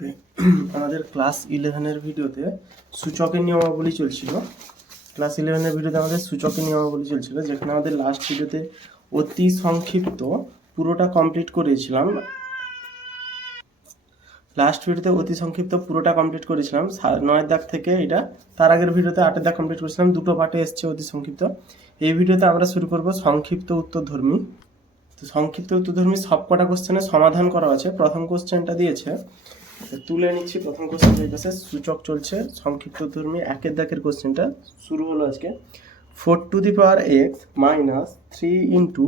ওকে আমাদের ক্লাস 11 ভিডিওতে সূচকের নিয়মাবলী চলছিল। ক্লাস 11 ভিডিওতে আমাদের সূচকের নিয়মাবলী চলছিল, যেখানে আমাদের লাস্ট ভিডিওতে অতি সংক্ষিপ্ত পুরোটা কমপ্লিট করেছিলাম। করেছিলাম 9 দাগ থেকে, এটা তার আগের ভিডিওতে 8 দাগ কমপ্লিট করেছিলাম। দুটো পার্টে এসছে অতি সংক্ষিপ্ত। এই ভিডিওতে আমরা শুরু করব সংক্ষিপ্ত উত্তরধর্মী। তো সংক্ষিপ্ত উত্তরধর্মী সবকটা কোশ্চেনের সমাধান করা আছে। প্রথম কোশ্চেনটা দিয়েছে, তুলে নিচ্ছি। প্রথম কোশ্চেন হয়েছে সূচক চলছে সংক্ষিপ্ত উত্তরধর্মী 1 দাগের কোশ্চেনটা শুরু হলো আজকে। 4 to the power x minus 3 into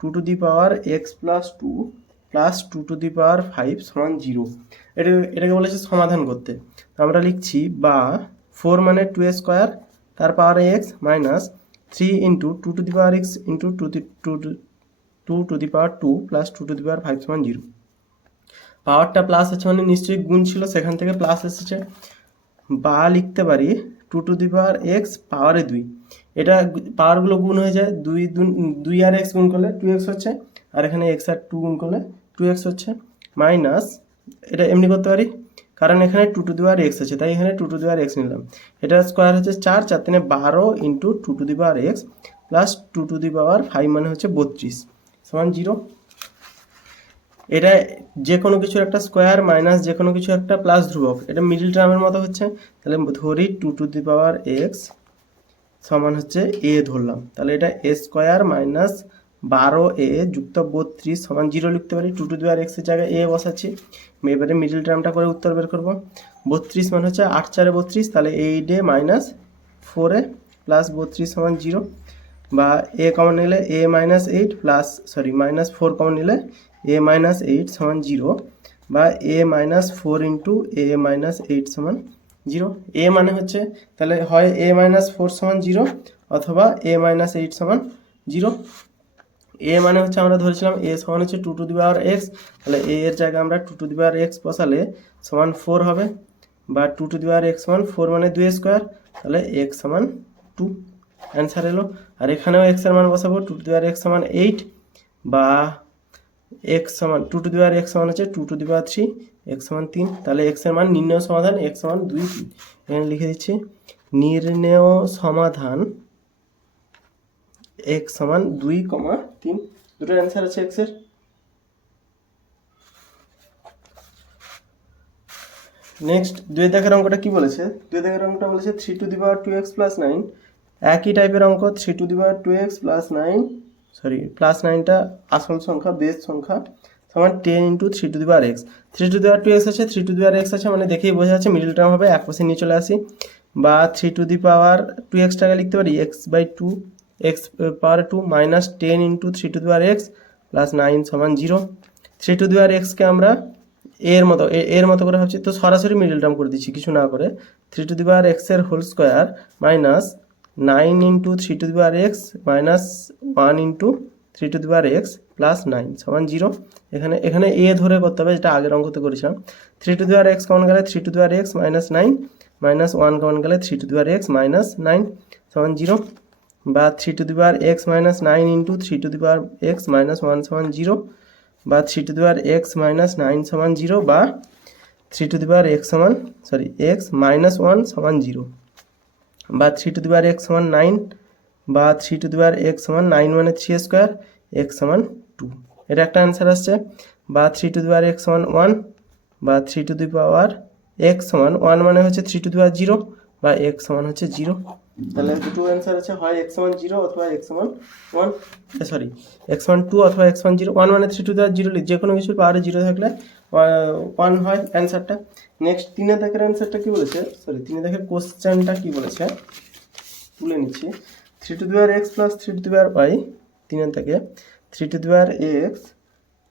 2 to the power x plus 2 plus 2 to the power 5 সমান 0। এটাকে বলেছে সমাধান করতে। আমরা লিখছি বা 4 মানে 2 স্কোয়ার তার power x minus 3 into 2 to the power x into 2 to the power 2 plus 2 to the power 5 সমান 0। পাওয়ারটা প্লাস আছে মানে নিশ্চয়ই গুণ ছিল, সেখান থেকে প্লাস এসেছে। বা লিখতে পারি 2 টু দি পাওয়ার x পাওয়ারে 2। এটা পাওয়ারগুলো গুণ হয়ে যায়, 2 আর x গুণ করলে 2x হচ্ছে, আর এখানে x আর 2 গুণ করলে 2x হচ্ছে। মাইনাস এটা এমনি করতে পারি, কারণ এখানে 2 টু দি পাওয়ার x আছে, তাই এখানে 2 টু দি পাওয়ার x নিলাম। এটা স্কোয়ার হচ্ছে 4, 4 3 12 into 2 to the power x plus 2 to the power 5 মানে হচ্ছে 32 সমান 0। এটা যে কোনো কিছু একটা স্কোয়ার মাইনাস যে কোনো কিছু একটা প্লাস ধ্রুবক, এটা মিডল টার্মের মতো হচ্ছে। তাহলে ধরি 2 টু দি পাওয়ার x সমান হচ্ছে a ধরলাম, তাহলে এটা a স্কোয়ার মাইনাস 12a যুক্ত 32 সমান 0 লিখতে পারি। 2 টু দি পাওয়ার x এর জায়গায় a বসাচ্ছি। এবারে মিডল টার্মটা করে উত্তর বের করব। 32 মানে হচ্ছে 8 4 32, তাহলে 8a মাইনাস 4a প্লাস 32 সমান 0। বা a কমন নিলে a minus 8 plus minus 4 common নিলে a মাইনাস 8 সমান 0, বা a minus 4 into a minus 8 সমান 0। a মানে হচ্ছে তাহলে হয় a মাইনাস 4 সমান 0 অথবা a মাইনাস 8 সমান 0। a মানে হচ্ছে আমরা ধরেছিলাম a সমান হচ্ছে 2 টু দি পাওয়ার x, তাহলে a এর জায়গায় আমরা 2 টু দি পাওয়ার x বসালে সমান 4 হবে, বা 2 টু দি পাওয়ার x সমান 4 মানে 2 স্কোয়ার, তাহলে x সমান 2 অ্যান্সার এলো। আর এখানেও x এর মান বসাবো, 2 টু দি পাওয়ার x সমান 8, বা x সমান 2 টু দি পাওয়ার x সমান হচ্ছে 2 টু দি পাওয়ার 3, x সমান 3, তাহলে x এর মান নির্ণেয় সমাধান x সমান 2 3। এখানে লিখে দিচ্ছি নির্ণেয় সমাধান x সমান 2, 3। দুটো অ্যান্সার আছে x এর। নেক্সট 2 দাগের অঙ্কটা কি বলেছে? 2 দাগের অঙ্কটা বলেছে 3 to the power 2x plus 9। একই টাইপের অঙ্ক, 3 to the power 2x plus 9, plus 9টা আসল সংখ্যা, বেস সংখ্যা, সমান 10 into 3 to the power x। 3 to the power 2x আছে, 3 টু দি পাওয়ার x আছে, মানে দেখেই বোঝা যাচ্ছে মিডল টার্ম হবে। এক পাশে নিয়ে চলে আসি, বা 3 টু দি পাওয়ার 2x টাকে লিখতে পারি x by 2, x power 2 minus 10 into 3 to the power x plus 9 সমান 0। 3 টু দি পাওয়ার xকে আমরা এর মতো করে ভাবছি, তো সরাসরি মিডল টার্ম করে দিচ্ছি কিছু না করে। 3 টু দি পাওয়ার x এর whole square minus 9 into 3 to the power x minus 1 into 3 to the power x plus 9 সমান 0। এখানে a ধরে করতে হবে, যেটা আগের অঙ্কতে করেছিলাম। 3 to the power x common গেলে 3 to the power x minus 9 minus 1 common গেলে 3 to the power x minus 9 সমান 0, বা 3 to the power x minus 9 into 3 to the power x minus 1 সমান 0, বা 3 to the power x minus 9 সমান 0, বা 3 to the power x সমান x minus 1 সমান 0, বা 3 টু দি পাওয়ার x সমান 9, বা 3 টু দি পাওয়ার x সমান 9 মানে 3 স্কোয়ার, x সমান 2। এটা একটা অ্যান্সার আসছে। বা 3 টু দি পাওয়ার x সমান 1, বা 3 টু দি পাওয়ার x সমান 1 মানে হচ্ছে 3 টু দি পাওয়ার 0, বা x সমান হচ্ছে 0। তাহলে দুটো অ্যান্সার আছে, হয় x সমান 0 অথবা x সমান 1, x সমান 2 অথবা x সমান 0। 1 মানে 3 টু দি পাওয়ার 0, যে কোনো কিছুর পাওয়ারে 0 থাকলে 1 হয় অ্যান্সারটা। নেক্সট 3 দাগের অ্যান্সারটা কি বলেছে, 3 দাগের কোশ্চেনটা কি বলেছে তুলে নিচ্ছি। 3 to the power x plus 3 to the power y, 3 দাগে 3 to the power x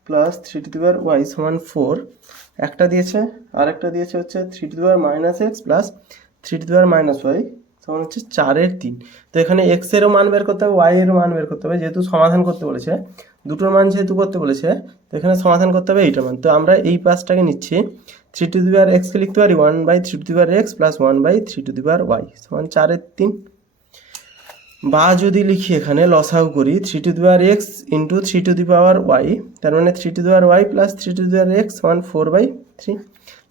plus 3 to the power y সমান 4 একটা দিয়েছে, আর একটা দিয়েছে হচ্ছে 3 to the power minus x plus 3 to the power minus y সমান হচ্ছে 4-এর 3। তো এখানে x এরও মান বের করতে হবে, y এরও মান বের করতে হবে, যেহেতু সমাধান করতে বলেছে, দুটোর মান যেহেতু করতে বলেছে, তো এখানে সমাধান করতে হবে এইটার মান। তো আমরা এই পাশটাকে নিচ্ছি, 3 টু দি পাওয়ার x কে লিখতে পারি 1 by 3 to the power x plus 1 by 3 to the power y সমান 4-এর 3। বা যদি লিখি এখানে লসাগু করি 3 to the power x into 3 to the power y, তার মানে 3 to the power y plus 3 to the power x সমান 4 বাই 3।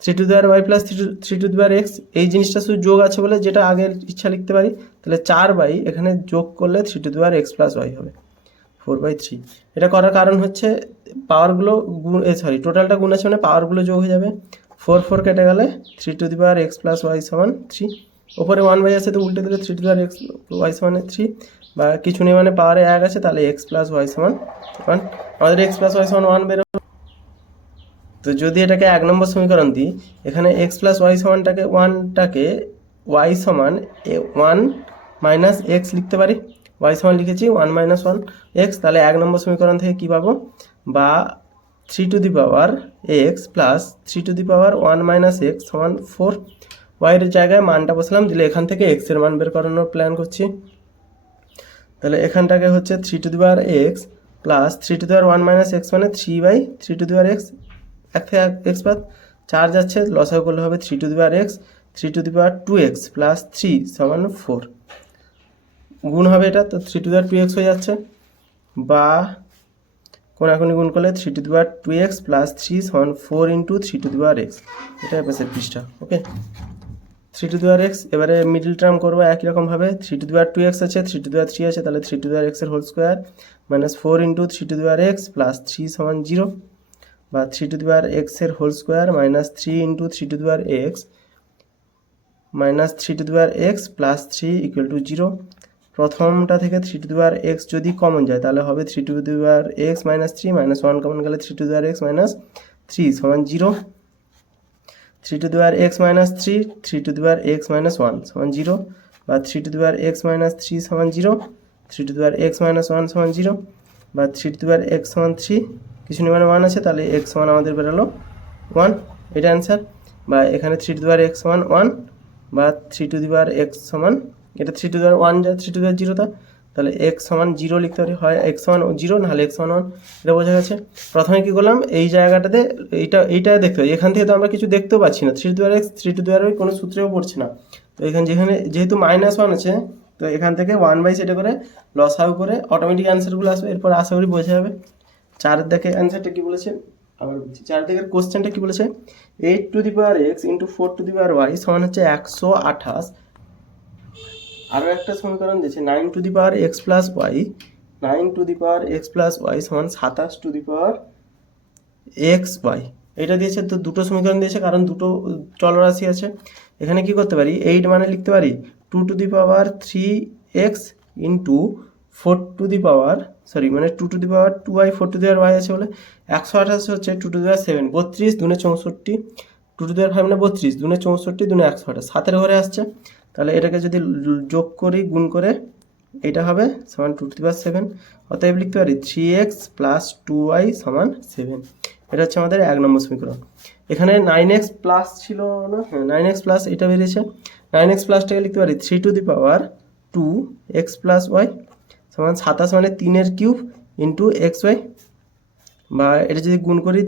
3 to the power Y plus 3 to the power X, এই জিনিসটা শুধু যোগ আছে বলে যেটা আগের ইচ্ছা লিখতে পারি, তাহলে 4 এখানে যোগ করলে 3 to the power X plus Y হবে 4/3। এটা করার কারণ হচ্ছে পাওয়ারগুলো গুণ, টোটালটা গুণ আছে মানে পাওয়ারগুলো যোগ হয়ে যাবে। 4 কেটে গেলে 3 to the power X plus Y সমান 3, ওপরে 1 আছে তো উল্টে দিলে 3 to the power X Y সমান 3, বা কিছু নেই মানে পাওয়ারে 1 আছে, তাহলে এক্স প্লাস ওয়াই সমান 1, আমাদের এক্স প্লাস ওয়াই সমান 1 বেরোবে। তো যদি এটাকে 1 নম্বর সমীকরণ দিই, এখানে এক্স প্লাস ওয়াই সমানটাকে 1টাকে ওয়াই সমান 1 মাইনাস এক্স লিখতে পারি, ওয়াই সমান লিখেছি 1 মাইনাস 1 এক্স, তাহলে 1 নম্বর সমীকরণ থেকে কী পাবো, বা 3 to the power X plus 3 to the power 1 minus x সমান 4, ওয়াইয়ের জায়গায় মানটা বসলাম, দিলে এখান থেকে এক্সের মান বের করানোর প্ল্যান করছি। তাহলে এখানটাকে হচ্ছে 3 to the power X plus 3 to the power 1 minus x মানে 3/3 টু দি পাওয়ার এক্স, এক থেকে এক্স বাদ 4 যাচ্ছে, লসাগু করলে হবে 3 to the power X 3 to the power 2x plus 3 সমান 4, গুণ হবে এটা, তো 3 টু দি পাওয়ার 2x হয়ে যাচ্ছে, বা কোনাকুনি গুণ করলে 3 to the power 2x plus 3 সমান 4 into 3 to the power x, এটা পাশের পৃষ্ঠা। ওকে, 3 টু দি পাওয়ার এক্স, এবারে মিডল টার্ম করবো একই রকমভাবে, 3 টু দি পাওয়ার 2x আছে, 3 টু দি পাওয়ার 3 আছে, তাহলে 3 টু দি পাওয়ার x এর whole square minus 4 into 3 to the power X plus 3 সমান 0, বা 3 টু দি পাওয়ার এক্স এর whole square minus 3 into 3 to the power X minus 3 to the power X plus 3 equal to 0। প্রথমটা থেকে 3 to the power X যদি common যায় তাহলে হবে 3 to the power X minus 3 minus 1 common গেলে 3 to the power X minus 3 সমান 0, 3 to the power X minus 3 3 to the power X minus 1 সমান 0, বা 3 to the power X minus 3 সমান 0, 3 to the power X minus 1 সমান 0, বা 3 to the power x সমান 3, কিছু নেই মানে 1 আছে, তাহলে এক্স সমান আমাদের বেরোলো 1, এটা অ্যান্সার। বা এখানে 3 টু দি পাওয়ার এক্স সমান 1, বা 3 টু দি পাওয়ার এক্স সমান, এটা 3 টু দি পাওয়ার 1 যায় 3 টু দি পাওয়ার 0 তা, তাহলে এক্স সমান 0 লিখতে পারি, হয় এক্স সমান 0 নাহলে এক্স সমান 1, এটা বোঝা গেছে। প্রথমে কী করলাম, এই জায়গাটাতে এইটা দেখতে পাই, এখান থেকে তো আমরা কিছু দেখতেও পাচ্ছি না, 3 to the power X 3 to the power Y কোনো সূত্রেও পড়ছে না, তো এখানে যেহেতু -1 আছে, তো এখান থেকে 1 সেটা করে লসাগু করে অটোমেটিক অ্যান্সারগুলো আসবে, এরপর আশা করি বোঝা যাবে। 4 দেখে অ্যান্সারটা কী বলেছে, আবার বলছি, 4 দিকের কোশ্চেনটা কী বলেছে, 8 to the power X into 4 to the power Y সমান হচ্ছে 128, আরও একটা সমীকরণ দিয়েছে 9 to the power X plus Y, 9 to the power X plus Y সমান 27 to the power X Y, এটা দিয়েছে। তো দুটো সমীকরণ দিয়েছে কারণ দুটো চলরাশি আছে, এখানে কি করতে পারি, 8 মানে লিখতে পারি 2 to the power 3x into 4 to the power, মানে 2 to the power 2y 4 to the power y আছে বলে 128 হচ্ছে 2 to the power 7, 32 দুনে 64, 2 to the power 5 মানে 32 দুনে 64 দুনে 128, 7-এর ঘরে আসছে, তাহলে এটাকে যদি যোগ করি গুণ করে এটা হবে সমান 2 টু দি পাওয়ার 7, অতএব লিখতে পারি 3x প্লাস 2y সমান 7, এটা হচ্ছে আমাদের 1 নম্বর সমীকরণ। এখানে 9x প্লাস ছিল না, হ্যাঁ 9x প্লাস এটা বেরিয়েছে, 9x প্লাসটাকে লিখতে পারি 3 to the power 2x plus Y সমান 27 মানে 3-এর কিউব ইন্টু এক্স ওয়াই, বা এটা যদি গুণ করি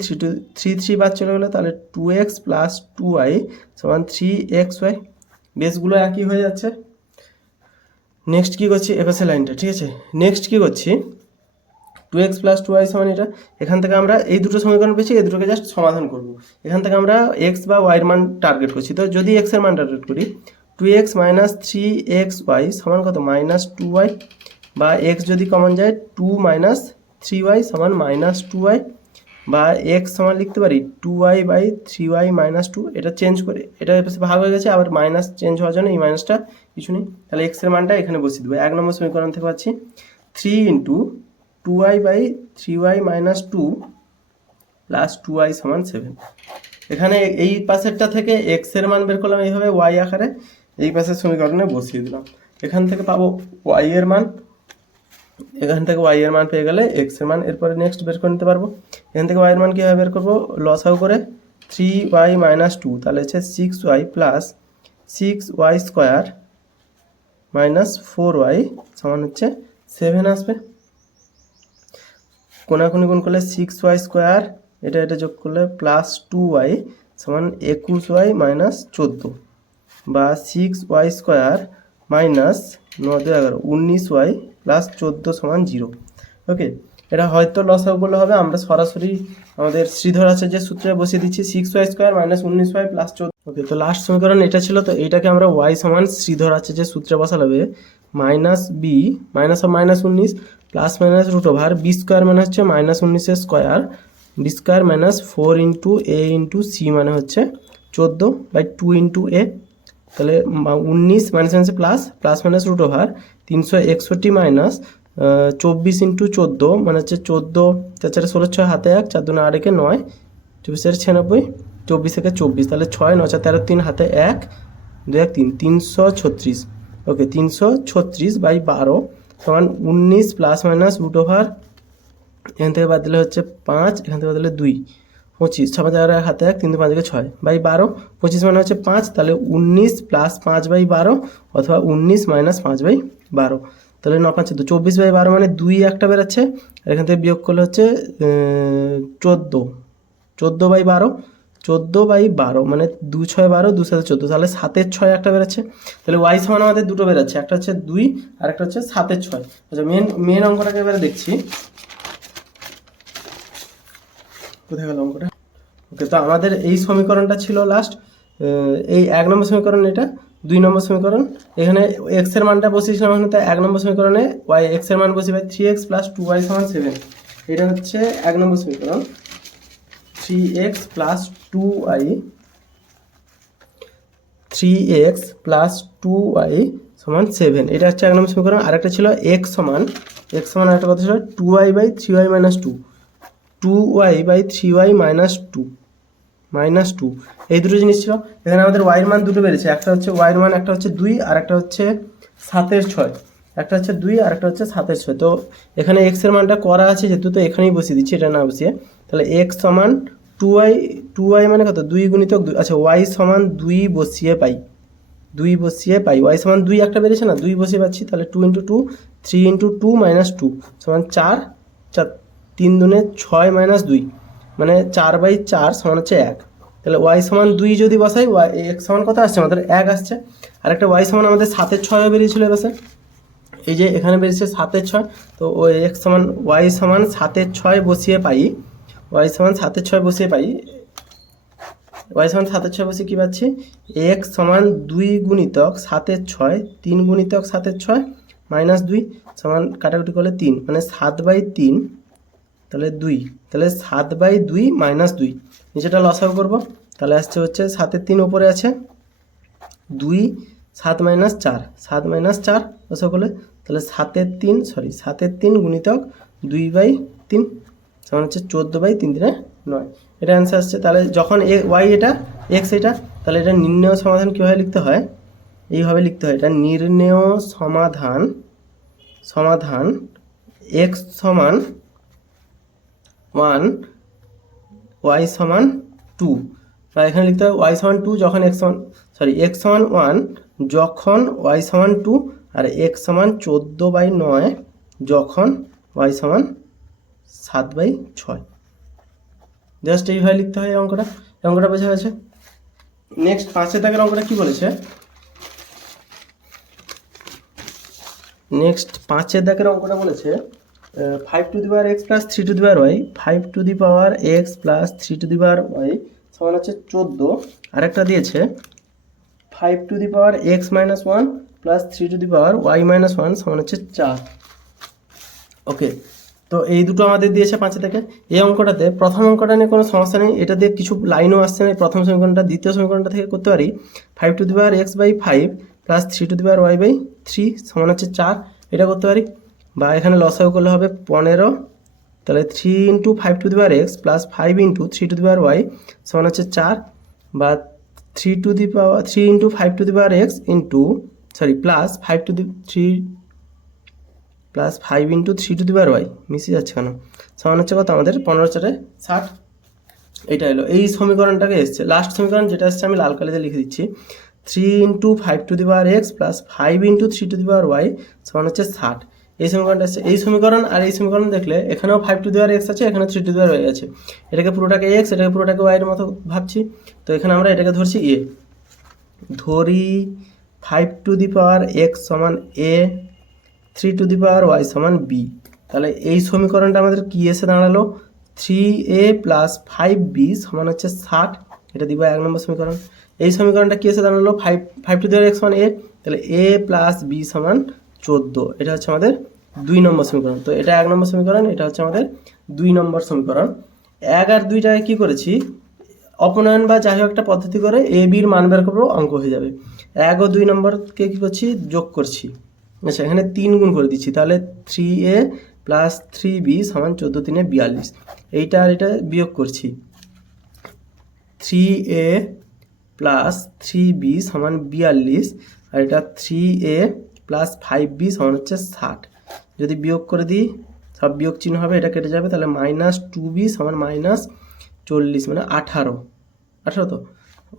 3 বাদ চলে গেলো, তাহলে 2x প্লাস 2y সমান 3xy, বেসগুলো একই হয়ে যাচ্ছে। নেক্সট কী করছি, এপাশে লাইনটা ঠিক আছে, নেক্সট কী করছি 2x প্লাস 2y সমান এটা, এখান থেকে আমরা এই দুটো সমীকরণ পেয়েছি, এই দুটোকে জাস্ট সমাধান করব, এখান থেকে আমরা x বা y এর মান টার্গেট করছি, তো যদি x এর মান টার্গেট করি 2x মাইনাস 3xy সমান কত -2y, বা x যদি কমন যায় 2 মাইনাস 3y সমান -2y, বা x সমান লিখতে পারি 2y বাই 3y মাইনাস 2, এটা চেঞ্জ করে এটা ভাগ হয়ে গেছে, আবার মাইনাস চেঞ্জ হওয়ার জন্য এই মাইনাসটা কিছু নেই, তাহলে x এর মানটা এখানে বসিয়ে দেবো। 1 নম্বর সমীকরণ থেকে পাচ্ছি 3 into 2y by 3y minus 2 plus 2y সমান 7, এখানে এই পাশেরটা থেকে x এর মান বের করলাম এইভাবে y আকারে, এই পাশের সমীকরণে বসিয়ে দিলাম, এখান থেকে পাবো y এর মান, এখান থেকে y এর মান পেয়ে গেলে x এর মান এরপরে নেক্সট বের করে নিতে পারবো। এখান থেকে y এর মান কীভাবে বের করবো, লসাগু করে 3y মাইনাস 2, তাহলে হচ্ছে 6y plus 6y square minus 4y সমান হচ্ছে 7 আসবে, কোনাকুনি গুণ করলে 6y স্কোয়ার এটা যোগ করলে প্লাস 2y সমান 21y মাইনাস 14, বা 6y square minus 9 19y plus 14 সমান 0। ওকে, এটা হয়তো লসাগু করলে হবে, আমরা সরাসরি আমাদের শ্রীধর আছে যে সূত্রে বসিয়ে দিচ্ছি 6y² - 19y + 14। ওকে, তো লাস্ট সমীকরণ এটা ছিল, তো এইটাকে আমরা y সমান শ্রীধর আছে যে সূত্রে বসালে হবে -b -19 ± √b² মানে হচ্ছে -19 স্কোয়ার b² - 4 × a × c মানে হচ্ছে 14/2 × a। তাহলে 19 - প্লাস √361 - 24 × 14 মানে হচ্ছে 14 4 4 16 6 হাতে 1 4 2 8 একে 9 24 96 24 থেকে 24 তাহলে 6 9 4 13 3 হাতে 1 2 1 3 336। ওকে, 336/12 সমান 19 ± এখান থেকে বাদ দিলে হচ্ছে 5, এখান থেকে বাদ দিলে 2 25 6 5 হাতে 1 3 2 5 6/12 25 মানে হচ্ছে 5, তাহলে 19 + 5/12 অথবা 19 - 5/12। তাহলে 9 5 14 24/12 মানে 2 একটা বেরোচ্ছে, আর এখান থেকে বিয়োগ করলে হচ্ছে 14 14/12 14/12 মানে 2 6 12 2 7 14, তাহলে 7 6 একটা বেরোচ্ছে। তাহলে y সমান আমাদের দুটো বেরোচ্ছে, একটা হচ্ছে 2 আর একটা হচ্ছে 7 6। আচ্ছা, মেন অঙ্কটাকে এবারে দেখছি, কোথায় গেল অঙ্কটা। ওকে, তো আমাদের এই সমীকরণটা ছিল লাস্ট, এই 1 নম্বর সমীকরণ, এটা 2 নম্বর সমীকরণ। এখানে x এর মানটা বসিয়েছিলাম, এখানে তাই 1 নম্বর সমীকরণে x এর মান বসিয়ে 3x + 2y = 7। এটা হচ্ছে 1 নম্বর সমীকরণ, 3x + 2y = 7। এটা হচ্ছে 1 নম্বর সমীকরণ। আরেকটা ছিল x সমান আরেকটা কথা ছিল 2y/3y - 2 2y/3y - 2 এই দুটো জিনিস ছিল। এখানে আমাদের y এর মান দুটো বেরিয়েছে, একটা হচ্ছে y এর মান, একটা হচ্ছে 2 আর একটা হচ্ছে 7/6। একটা হচ্ছে 2 আর একটা হচ্ছে 7/6। তো এখানে x এর মানটা করা আছে যেহেতু, তো এখানেই বসিয়ে দিচ্ছি, এটা না বসিয়ে। তাহলে x সমান 2y মানে কত, 2 × 2। আচ্ছা, y সমান 2 বসিয়ে পাই, y সমান 2 একটা বেরিয়েছে না, 2 বসিয়ে পাচ্ছি। তাহলে 2 × 2 3 × 2 - 2 সমান 4 4 3 2 6 - 2 মানে 4/4 সমান হচ্ছে 1। তাহলে y সমান 2 যদি বসাই, x সমান কত আসছে আমাদের, 1 আসছে। আর একটা y সমান আমাদের 7/6 বেরিয়েছিল এবার, এই যে এখানে বেরিয়েছে 7/6। তো ওই y সমান 7/6 বসিয়ে পাই, y সমান 7/6 বসিয়ে পাই, y সমান 7/6 বসিয়ে কী পাচ্ছি, x সমান 2 × 7/6 3 × 7/6 - 2 সমান কাটাকুটি করলে 3 মানে 7/3, তাহলে 2, তাহলে 7/2 - 2 নিচেটা লসাগু করব, তাহলে আসছে হচ্ছে 7/3 উপরে আছে 2 7 - 4 7 - 4 লসাগু করলে, তাহলে 7/3 × 2/3 সমান হচ্ছে 14/3 9। এটা অ্যান্সার আসছে। তাহলে যখন y এটা x এটা, তাহলে এটা নির্ণেয় সমাধান কীভাবে লিখতে হয়, এইভাবে লিখতে হয়। এটা নির্ণেয় সমাধান x সমান 1 y সমান 2, বা এখানে লিখতে হবে y সমান 2 যখন x সমান 1 যখন y সমান 2 আর x সমান 14/9 যখন y সমান 7/6। জাস্ট এইভাবে লিখতে হয় অঙ্কটা বোঝা গেছে। নেক্সট 5 দাগের অঙ্কটা কি বলেছে, নেক্সট 5 দাগের অঙ্কটা বলেছে 5x + 3y 5x + 3y সমান হচ্ছে 14। আরেকটা দিয়েছে 5x - 1 + 3y - 1 সমান হচ্ছে 4। ওকে, তো এই দুটো আমাদের দিয়েছে 5 থেকে। এই অঙ্কটাতে প্রথম অঙ্কটা নিয়ে কোনো সমস্যা নেই, এটা দিয়ে কিছু লাইনও আসছে না। প্রথম সমীকরণটা দ্বিতীয় সমীকরণটা থেকে করতে পারি, 5x/5 + 3y/3 সমান হচ্ছে 4, এটা করতে পারি। বা এখানে লসাগু করলে হবে 15, তাহলে 3 × 5x + 5 × 3y সমান হচ্ছে 4, বা 3 × 5x প্লাস 5 × 3y মিশে যাচ্ছে কেন, সমান হচ্ছে কত আমাদের 15 × 4 = 60। এটা হলো এই সমীকরণটাকে এসছে। লাস্ট সমীকরণ যেটা এসছে আমি লাল কালিতে লিখে দিচ্ছি, 3 × 5x + 5 × 3y সমান হচ্ছে 60। এই সমীকরণটা এসছে। এই সমীকরণ আর এই সমীকরণ দেখলে এখানেও 5x আছে, এখানে 3y আছে। এটাকে পুরোটাকে x, এটাকে পুরোটাকে y এর মতো ভাবছি। তো এখানে আমরা এটাকে ধরছি a, ধরি 5x সমান a, 3y সমান b। তাহলে এই সমীকরণটা আমাদের কি এসে দাঁড়ালো, 3a প্লাস 5b সমান হচ্ছে 60, এটা দিব 1 নম্বর সমীকরণ। এই সমীকরণটা কি হচ্ছে দাঁড়ালো 5 টু দি পাওয়ার x সমান a, তাহলে a প্লাস b সমান 14, এটা হচ্ছে আমাদের 2 নম্বর সমীকরণ। তো এটা 1 নম্বর সমীকরণ, এটা হচ্ছে আমাদের 2 নম্বর সমীকরণ। 1 আর 2টাকে কি করেছি, অপনয়ন বা যাই হোক একটা পদ্ধতি করে এ বির মান বের করবো, অঙ্ক হয়ে যাবে। 1 ও 2 নম্বরকে কি করছি, যোগ করছি। আচ্ছা, এখানে 3 গুণ করে দিচ্ছি, তাহলে 3a প্লাস 3b সমান 14 3 42, এইটা আর এটা বিয়োগ করছি। 3a প্লাস 3b সমান 42, আর এটা 3a প্লাস 5b সমান হচ্ছে 60। যদি বিয়োগ করে দিই, সব বিয়োগ চিহ্ন হবে, এটা কেটে যাবে, তাহলে মাইনাস 2b সমান মাইনাস 40 মানে 18 তো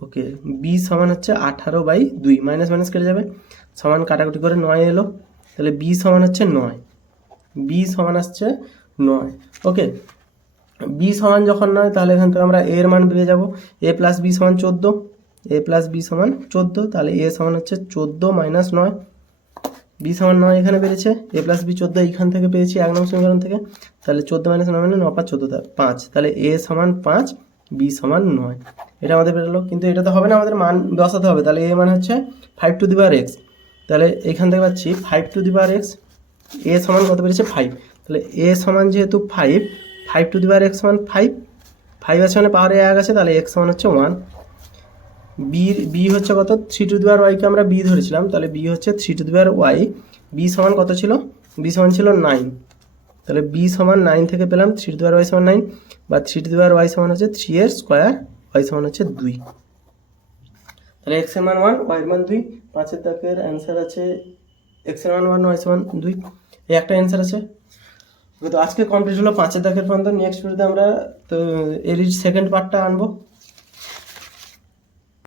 ওকে। বি সমান হচ্ছে 18/2, মাইনাস মাইনাস কেটে যাবে, সমান কাটাকুটি করে 9 এলো, তাহলে বি সমান হচ্ছে 9, বি সমান আসছে 9। ওকে, বি সমান যখন 9, তাহলে এখান থেকে আমরা এর মান পেয়ে যাব, এ প্লাস বি সমান 14, এ প্লাস বি সমান 14, তাহলে এ সমান হচ্ছে 14 মাইনাস 9, বি সমান 9 এখানে পেয়েছে, এ প্লাস বি 14 এইখান থেকে পেয়েছি 1 নম্বর সমীকরণ থেকে, তাহলে 14 মাইনাস 9 মানে 9 5 14 5, তাহলে এ সমান 5, বি সমান 9, এটা আমাদের বেরোলো। কিন্তু এটা তো হবে না, আমাদের মান বসাতে হবে, তাহলে এ মানে হচ্ছে 5 টু দি পাওয়ার x, তাহলে এখান থেকে পাচ্ছি 5 টু দি পাওয়ার x, এ সমান কত পেয়েছে 5, তাহলে এ সমান যেহেতু 5 টু দি পাওয়ার x সমান 5 আছে মানে পাওয়ারে 1 আছে, তাহলে x সমান হচ্ছে 1। বি হচ্ছে কত, 3 টু দি পাওয়ার y কে আমরা বি ধরেছিলাম, তাহলে বি হচ্ছে 3 to the power y, B সমান কত ছিল, বি সমান ছিল 9, তাহলে বি সমান 9 থেকে পেলাম 3 টু দি পাওয়ার y সমান 9, বা 3 টু দি পাওয়ার y সমান হচ্ছে 3 এর স্কোয়ার, y সমান হচ্ছে 2, তাহলে x এর মান 1, y এর মান 2, 5 এর দাগের অ্যান্সার আছে x এর মান 1, y এর মান 2, এই একটা অ্যান্সার আছে। তো আজকে কমপ্লিট হলো 5 এর দাগের পর্যন্ত। নেক্সট ভিডিওতে আমরা তো এর সেকেন্ড পার্টটা আনবো।